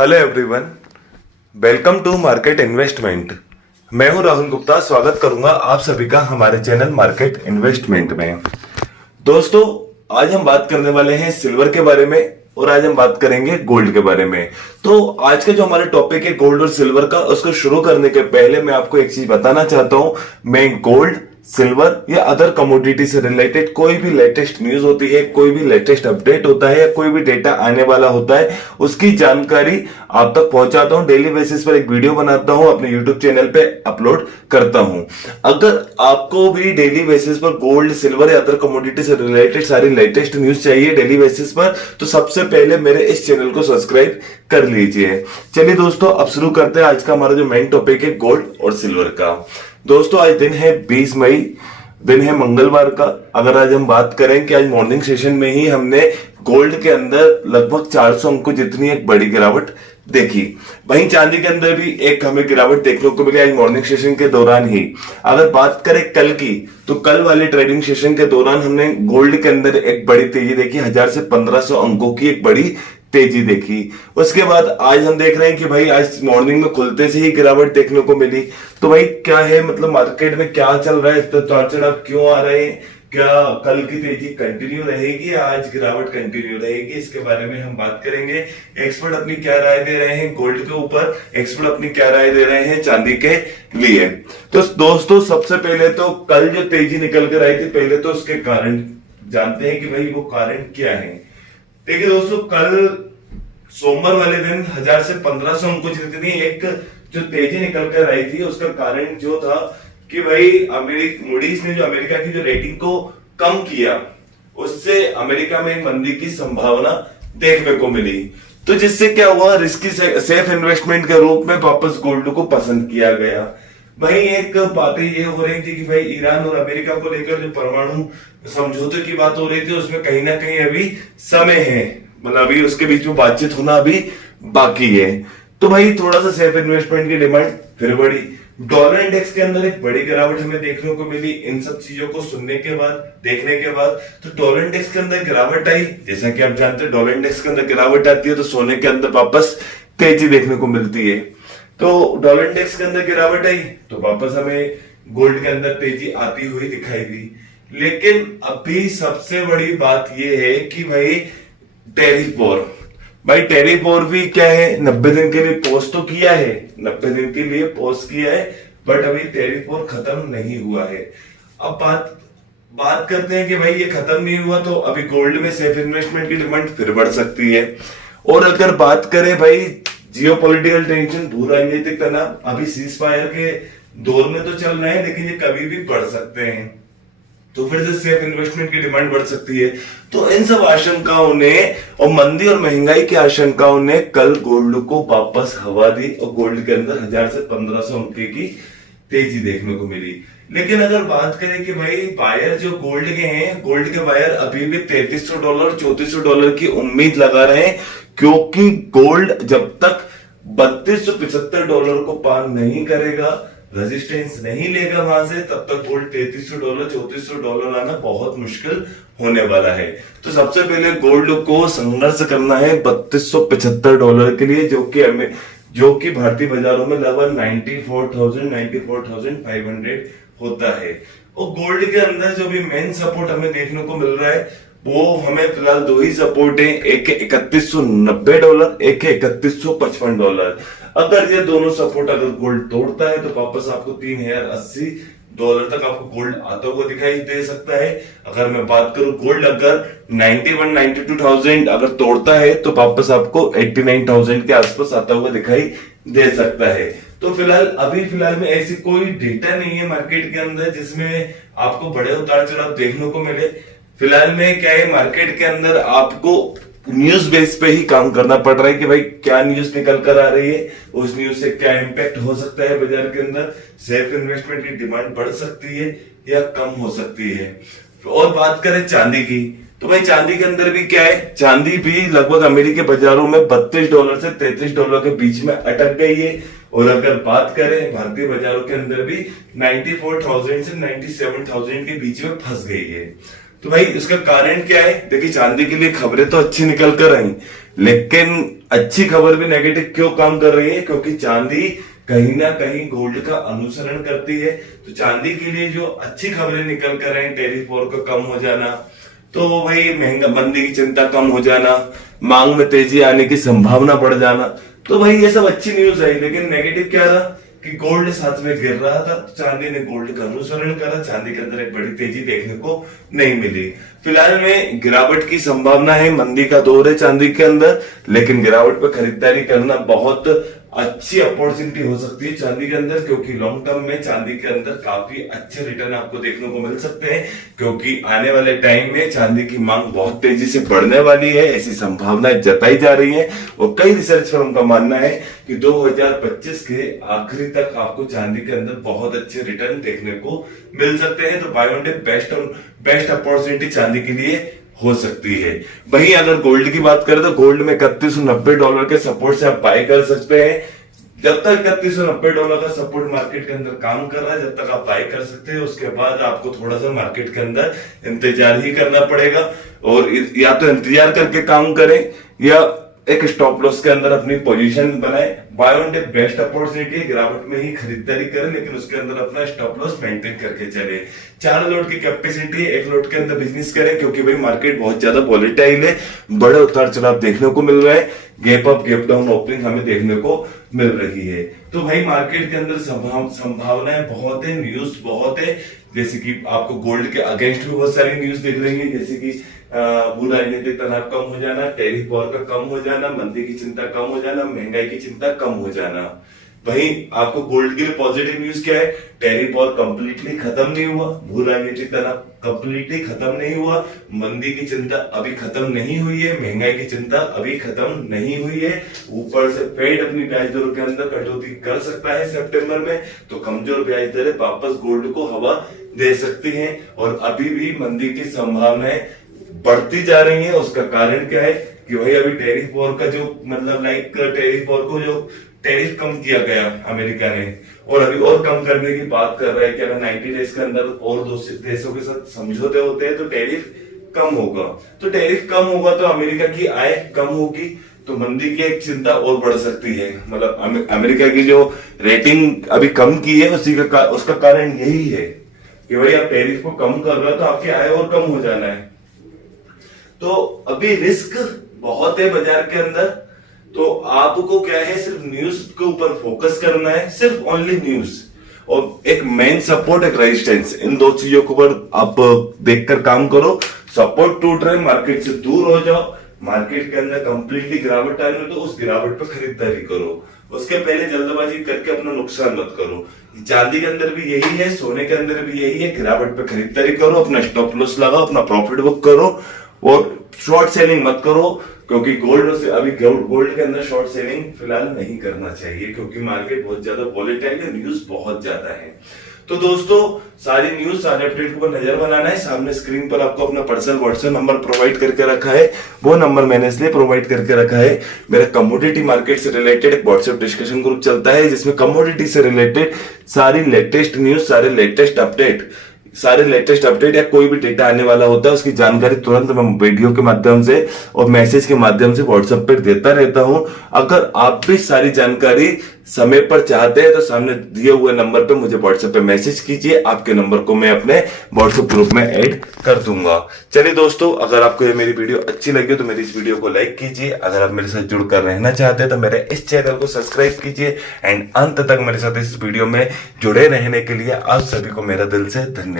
Hello everyone, welcome to market investment. मैं हूं राहुल गुप्ता। स्वागत करूंगा आप सभी का हमारे चैनल मार्केट इन्वेस्टमेंट में। दोस्तों, आज हम बात करने वाले हैं सिल्वर के बारे में और आज हम बात करेंगे गोल्ड के बारे में। तो आज का जो हमारा टॉपिक है गोल्ड और सिल्वर का, उसको शुरू करने के पहले मैं आपको एक चीज बताना चाहता हूं। मैं गोल्ड, सिल्वर या अदर कमोडिटी से रिलेटेड कोई भी लेटेस्ट न्यूज होती है, कोई भी लेटेस्ट अपडेट होता है या कोई भी डेटा आने वाला होता है, उसकी जानकारी आप तक पहुंचाता हूं। डेली बेसिस पर एक वीडियो बनाता हूं, अपने यूट्यूब चैनल पे अपलोड करता हूं। अगर आपको भी डेली बेसिस पर गोल्ड, सिल्वर या अदर कमोडिटी से रिलेटेड सारी लेटेस्ट न्यूज चाहिए डेली बेसिस पर, तो सबसे पहले मेरे इस चैनल को सब्सक्राइब कर लीजिए। चलिए दोस्तों, अब शुरू करते हैं आज का हमारा जो मेन टॉपिक है गोल्ड और सिल्वर का। दोस्तों, आज दिन है 20 मई, दिन है मंगलवार का। अगर आज हम बात करें कि आज मॉर्निंग सेशन में ही हमने गोल्ड के अंदर लगभग 400 अंकों जितनी एक बड़ी गिरावट देखी। वहीं चांदी के अंदर भी एक हमें गिरावट देखने को मिली आज मॉर्निंग सेशन के दौरान ही। अगर बात करें कल की, तो कल वाले ट्रेडिंग सेशन के दौरान हमने गोल्ड के अंदर एक बड़ी तेजी देखी, 1000 से 1500 अंकों की एक बड़ी तेजी देखी। उसके बाद आज हम देख रहे हैं कि भाई आज मॉर्निंग में खुलते से ही गिरावट देखने को मिली। तो भाई क्या है, मतलब मार्केट में क्या चल रहा है, उतार चढ़ाव क्यों आ रहे हैं, क्या कल की तेजी कंटिन्यू रहेगी या आज गिरावट कंटिन्यू रहेगी, इसके बारे में हम बात करेंगे। एक्सपर्ट अपनी क्या राय दे रहे हैं गोल्ड के ऊपर, एक्सपर्ट अपनी क्या राय दे रहे हैं चांदी के लिए। तो दोस्तों, सबसे पहले तो कल जो तेजी निकल कर आई थी, पहले तो उसके कारण जानते हैं कि भाई वो कारण क्या है। देखिए दोस्तों, कल सोमवार वाले दिन 1000 से 1500 अंकों जितनी एक जो तेजी निकल कर आई थी, उसका कारण जो था कि भाई मूडीज ने जो अमेरिका की जो रेटिंग को कम किया, उससे अमेरिका में मंदी की संभावना देखने को मिली। तो जिससे क्या हुआ, रिस्की सेफ इन्वेस्टमेंट के रूप में वापस गोल्ड को पसंद किया गया। वहीं एक बातें ये हो रही थी कि भाई ईरान और अमेरिका को लेकर जो परमाणु समझौते की बात हो रही थी, उसमें कहीं ना कहीं अभी समय है, मतलब अभी उसके बीच में बातचीत होना अभी बाकी है। तो भाई थोड़ा सा सेफ इन्वेस्टमेंट की डिमांड फिर बढ़ी। डॉलर इंडेक्स के अंदर एक बड़ी गिरावट हमें देखने को मिली। इन सब चीजों को सुनने के बाद, देखने के बाद, तो डॉलर इंडेक्स के अंदर गिरावट आई। जैसा कि आप जानते हैं, डॉलर इंडेक्स के अंदर गिरावट आती है तो सोने के अंदर वापस तेजी देखने को मिलती है। तो डॉलर इंडेक्स के अंदर गिरावट आई तो वापस हमें गोल्ड के अंदर तेजी आती हुई दिखाई दी। लेकिन अभी सबसे बड़ी बात यह है कि भाई टैरिफ वॉर, भाई टैरिफ वॉर भी क्या है, 90 दिन के लिए पोस्ट तो किया है, 90 दिन के लिए पोस्ट किया है, बट अभी टैरिफ वॉर खत्म नहीं हुआ है। अब बात करते हैं कि भाई ये खत्म नहीं हुआ तो अभी गोल्ड में सेफ इन्वेस्टमेंट की डिमांड फिर बढ़ सकती है। और अगर बात करें भाई जियोपॉलिटिकल टेंशन, भू राजनीतिक तनाव अभी सीज फायर के दौर में तो चल रहे हैं, लेकिन ये कभी भी बढ़ सकते हैं, तो फिर से सेफ इन्वेस्टमेंट की डिमांड बढ़ सकती है। तो इन सब आशंकाओं ने और मंदी और महंगाई की आशंकाओं ने कल गोल्ड को वापस हवा दी और गोल्ड के अंदर 1000 से 1500 अंक की तेजी देखने को मिली। लेकिन अगर बात करें कि भाई बायर जो गोल्ड के हैं, गोल्ड के बायर अभी भी $3300 $3400 की उम्मीद लगा रहे हैं, क्योंकि गोल्ड जब तक $3275 को पार नहीं करेगा, रेजिस्टेंस नहीं लेगा वहां से, तब तक गोल्ड $3300 $3400 आना बहुत मुश्किल होने वाला है। तो सबसे पहले गोल्ड को संघर्ष करना है $3275 के लिए, जो कि भारतीय बाजारों में लगभग 94,500 होता है। और गोल्ड के अंदर जो भी मेन सपोर्ट हमें देखने को मिल रहा है, वो हमें फिलहाल दो ही सपोर्ट है, एक है $3190, एक है $3155। अगर ये दोनों सपोर्ट अगर गोल्ड तोड़ता है तो वापस आपको $3080 तक आपको गोल्ड आता हुआ दिखाई दे सकता है। अगर मैं बात करूं गोल्ड अगर 91-92,000 अगर तोड़ता है तो वापस आपको 89,000 के आसपास आता हुआ दिखाई दे सकता है। तो फिलहाल में ऐसी कोई डेटा नहीं है मार्केट के अंदर जिसमें आपको बड़े उतार चढ़ाव देखने को मिले। फिलहाल में क्या है, मार्केट के अंदर आपको न्यूज बेस पे ही काम करना पड़ रहा है कि भाई क्या न्यूज निकल कर आ रही है, उस न्यूज से क्या इंपैक्ट हो सकता है बाजार के अंदर, सेफ इन्वेस्टमेंट की डिमांड बढ़ सकती है या कम हो सकती है। और बात करें चांदी की, तो भाई चांदी के अंदर भी क्या है, चांदी भी लगभग अमेरिकी बाजारों में $32 से $33 के बीच में अटक गई है। और अगर बात करें भारतीय बाजारों के अंदर भी 94,000 से 97,000 के बीच में फंस गई है। तो भाई इसका कारण क्या है, देखिए चांदी के लिए खबरें तो अच्छी निकल कर आई, लेकिन अच्छी खबर भी नेगेटिव क्यों काम कर रही है, क्योंकि चांदी कहीं ना कहीं गोल्ड का अनुसरण करती है। तो चांदी के लिए जो अच्छी खबरें निकल कर रहे हैं, टैरिफ वॉर का कम हो जाना, तो वही महंगा मंदी की चिंता कम हो जाना, मांग में तेजी आने की संभावना बढ़ जाना, तो भाई ये सब अच्छी न्यूज है। लेकिन नेगेटिव क्या रहा कि गोल्ड साथ में गिर रहा था, तो चांदी ने गोल्ड का अनुसरण करा, चांदी के अंदर एक बड़ी तेजी देखने को नहीं मिली। फिलहाल में गिरावट की संभावना है, मंदी का दौर है चांदी के अंदर, लेकिन गिरावट पर खरीदारी करना बहुत अच्छी अपॉर्चुनिटी हो सकती है चांदी के अंदर, क्योंकि लॉन्ग टर्म में चांदी के अंदर काफी अच्छे रिटर्न आपको देखने को मिल सकते हैं, क्योंकि आने वाले टाइम में चांदी की मांग बहुत तेजी से बढ़ने वाली है, ऐसी संभावनाएं जताई जा रही है। और कई रिसर्च फर्म का मानना है कि 2025 के आखिरी तक आपको चांदी के अंदर बहुत अच्छे रिटर्न देखने को मिल सकते हैं। तो by one day best opportunity चांदी के लिए हो सकती है। वहीं अगर गोल्ड की बात करें तो गोल्ड में $3190 के सपोर्ट से आप बाय कर सकते हैं। जब तक $3190 का सपोर्ट मार्केट के अंदर काम कर रहा है, जब तक आप बाय कर सकते हैं। उसके बाद आपको थोड़ा सा मार्केट के अंदर इंतजार ही करना पड़ेगा, और या तो इंतजार करके काम करें या एक स्टॉप लॉस के अंदर अपनी पोजीशन बनाए। By one day best opportunity है, गिरावट में ही खरीदारी करें, लेकिन उसके अंदर अपना स्टॉप लॉस मेंटेन करके चले। 4 लोट की कैपेसिटी है, 1 लोट के अंदर बिजनेस करें, क्योंकि भाई मार्केट बहुत ज्यादा वॉलेटाइल है, बड़े उतार चढ़ाव देखने को मिल रहे हैं, gap up gap down opening हमें देखने को मिल रही है। तो भाई मार्केट के अंदर संभावनाएं बहुत है, न्यूज बहुत है, जैसे कि आपको गोल्ड के अगेंस्ट भी बहुत सारी न्यूज दिख रही है, जैसे कि भू राजनीतिक तनाव कम हो जाना, टैरिफ वॉर का कम हो जाना, मंदी की चिंता कम हो जाना, महंगाई की चिंता कम हो जाना। वहीं आपको गोल्ड के लिए पॉजिटिव न्यूज क्या है, टैरिफ वॉर कंप्लीटली खत्म नहीं हुआ, भू राजनीतिक तनाव कंप्लीटली खत्म नहीं हुआ, मंदी की चिंता अभी खत्म नहीं हुई है, महंगाई की चिंता अभी खत्म नहीं हुई है। ऊपर से फेड अपनी ब्याज दरों के अंदर कटौती कर सकता है सितंबर में, तो कमजोर ब्याज दरें वापस गोल्ड को हवा दे सकती हैं। और अभी भी मंदी की संभावनाएं बढ़ती जा रही है। उसका कारण क्या है कि भाई अभी टैरिफ वॉर का जो मतलब टैरिफ वॉर को जो टैरिफ कम किया गया अमेरिका ने, और अभी और कम करने की बात कर रहा है कि अगर 90 डेज के अंदर और देशों के साथ समझौते होते हैं तो टैरिफ कम होगा। तो टैरिफ कम होगा तो अमेरिका की आय कम होगी, तो मंदी की एक चिंता और बढ़ सकती है। मतलब अमेरिका की जो रेटिंग अभी कम की है उसका कारण यही है कि भाई आप टैरिफ को कम कर रहे हो तो आपकी आय और कम हो जाना है। तो अभी रिस्क बहुत है बाजार के अंदर, तो आपको क्या है, सिर्फ न्यूज के ऊपर फोकस करना है, सिर्फ ओनली न्यूज, और एक मेन सपोर्ट एक रेजिस्टेंस, इन 2 चीजों के ऊपर आप देखकर काम करो। सपोर्ट टूट रहे, मार्केट से दूर हो जाओ, मार्केट के अंदर कंप्लीटली गिरावट आई तो उस गिरावट पर खरीदारी करो, उसके पहले जल्दबाजी करके अपना नुकसान मत करो। चांदी के अंदर भी यही है, सोने के अंदर भी यही है, गिरावट पर खरीदारी करो, अपना स्टॉप लॉस लगाओ, अपना प्रॉफिट बुक करो, और शॉर्ट सेलिंग मत करो, क्योंकि गोल्ड के अंदर शॉर्ट सेलिंग फिलहाल नहीं करना चाहिए, क्योंकि मार्केट बहुत ज्यादा वॉलेटाइल है, न्यूज बहुत ज्यादा है। तो दोस्तों सारी न्यूज सारे अपडेट को नजर बनाना है। सामने स्क्रीन पर आपको अपना पर्सनल व्हाट्सएप नंबर प्रोवाइड करके रखा है, वो नंबर मैंने इसलिए प्रोवाइड करके रखा है, मेरा कमोडिटी मार्केट से रिलेटेड एक व्हाट्सएप डिस्कशन ग्रुप चलता है, जिसमें कमोडिटी से रिलेटेड सारी लेटेस्ट न्यूज, सारे लेटेस्ट अपडेट या कोई भी डेटा आने वाला होता है उसकी जानकारी तुरंत मैं वीडियो के माध्यम से और मैसेज के माध्यम से व्हाट्सएप पर देता रहता हूं। अगर आप भी सारी जानकारी समय पर चाहते हैं तो सामने दिए हुए नंबर पे मुझे व्हाट्सएप पे मैसेज कीजिए, आपके नंबर को मैं अपने व्हाट्सएप ग्रुप में ऐड कर दूंगा। चलिए दोस्तों, अगर आपको ये मेरी वीडियो अच्छी लगी तो मेरी इस वीडियो को लाइक कीजिए। अगर आप मेरे साथ जुड़कर रहना चाहते हैं तो मेरे इस चैनल को सब्सक्राइब कीजिए, एंड अंत तक मेरे साथ इस वीडियो में जुड़े रहने के लिए आप सभी को मेरा दिल से धन्यवाद।